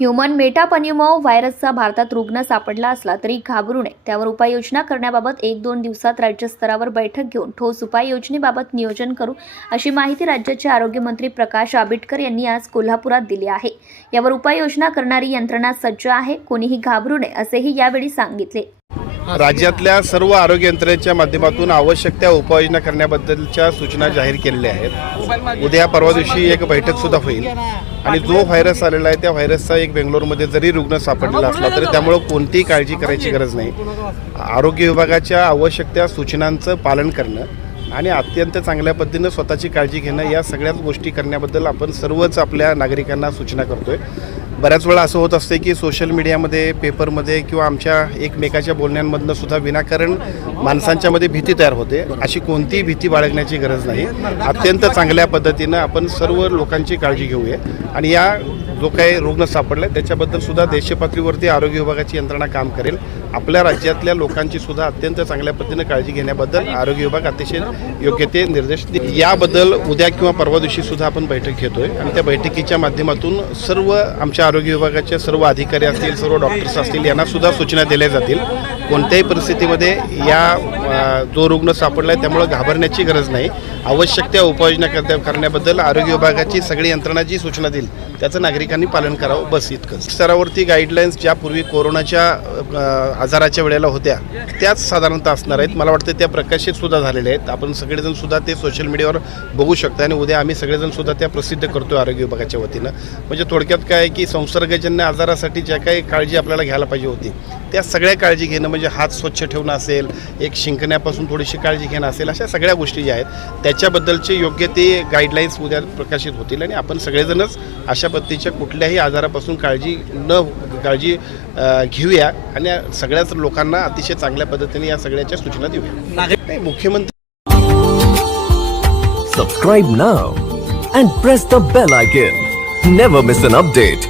Human मेटापन्युमो व्हायरसचा भारतात रुग्ण सापडला असला तरी घाबरू नये. त्यावर उपाययोजना करण्याबाबत एक दोन दिवसात राज्यस्तरावर बैठक घेऊन ठोस उपाययोजनेबाबत नियोजन करू अशी माहिती राज्याचे आरोग्यमंत्री प्रकाश आंबेडकर यांनी आज कोल्हापुरात दिली आहे. यावर उपाययोजना करणारी यंत्रणा सज्ज आहे कोणीही घाबरू नये असेही यावेळी सांगितले. राज्यातल्या सर्व आरोग्य यंत्रणेच्या माध्यमातून आवश्यक त्या उपाययोजना करण्याबद्दलच्या सूचना जाहीर केलेल्या आहेत. उद्या परवा दिवशी एक बैठक सुद्धा होईल. आणि जो व्हायरस आलेला आहे त्या व्हायरसचा एक बेंगलोरमध्ये जरी रुग्ण सापडलेला असला तरी त्यामुळं कोणतीही काळजी करायची गरज नाही. आरोग्य विभागाच्या आवश्यक त्या सूचनांचं पालन करणं आणि अत्यंत चांगल्या पद्धतीनं स्वतःची काळजी घेणं या सगळ्याच गोष्टी करण्याबद्दल आपण सर्वच आपल्या नागरिकांना सूचना करतोय. बऱ्याच वेळा असं होत असते की सोशल मीडियामध्ये पेपरमध्ये किंवा आमच्या एकमेकाच्या बोलण्यांमधनं सुद्धा विनाकारण माणसांच्यामध्ये भीती तयार होते. अशी कोणतीही भीती बाळगण्याची गरज नाही. अत्यंत चांगल्या पद्धतीनं आपण सर्व लोकांची काळजी घेऊया. आणि या जो काही रुग्ण सापडला त्याच्याबद्दल सुद्धा देशपातळीवरती आरोग्य विभागाची यंत्रणा काम करेल. आपल्या राज्यातल्या लोकांची सुद्धा अत्यंत चांगल्या पद्धतीनं काळजी घेण्याबद्दल आरोग्य विभाग अतिशय योग्य ते निर्देश याबद्दल उद्या किंवा परवा दिवशी सुद्धा आपण बैठक घेतोय. आणि त्या बैठकीच्या माध्यमातून सर्व आमच्या आरोग्य विभागाचे सर्व अधिकारी असतील सर्व डॉक्टर्स असतील यांना सुद्धा सूचना दिल्या जातील. कोणत्याही परिस्थितीमध्ये या जो रुग्ण सापडला आहे त्यामुळे घाबरण्याची गरज नाही. आवश्यक त्या उपाययोजना करता- करण्याबद्दल आरोग्य विभागाची सगळी यंत्रणा जी सूचना देईल त्याचं नागरिकांनी पालन करावं. बस इतकंच स्तरावरती गाईडलाईन्स ज्या पूर्वी कोरोनाच्या आजाराच्या वेळेला होत्या त्याच साधारणतः असणार आहेत. मला वाटतं त्या प्रकाशित सुद्धा झालेल्या आहेत. आपण सगळेजण सुद्धा ते सोशल मीडियावर बघू शकता आणि उद्या आम्ही सगळेजण सुद्धा त्या प्रसिद्ध करतो आरोग्य विभागाच्या वतीनं. म्हणजे थोडक्यात काय आहे की संसर्गजन्य आजारासाठी ज्या काही काळजी आपल्याला घ्यायला पाहिजे होती त्या सगळ्या काळजी घेणं म्हणजे हात स्वच्छ ठेवणं असेल एक शिंकण्यापासून थोडीशी काळजी घेणं असेल अशा सगळ्या गोष्टी ज्या आहेत त्याच्याबद्दलचे योग्य ते गाईडलाईन्स उद्या प्रकाशित होतील आणि आपण सगळेजणच अशा पद्धतीच्या कुठल्याही आजारापासून काळजी न काळजी घेऊया आणि सगळ्याच लोकांना अतिशय चांगल्या पद्धतीने या सगळ्याच्या सूचना देऊया नाही, मुख्यमंत्री Subscribe now and press the bell icon. Never miss an update.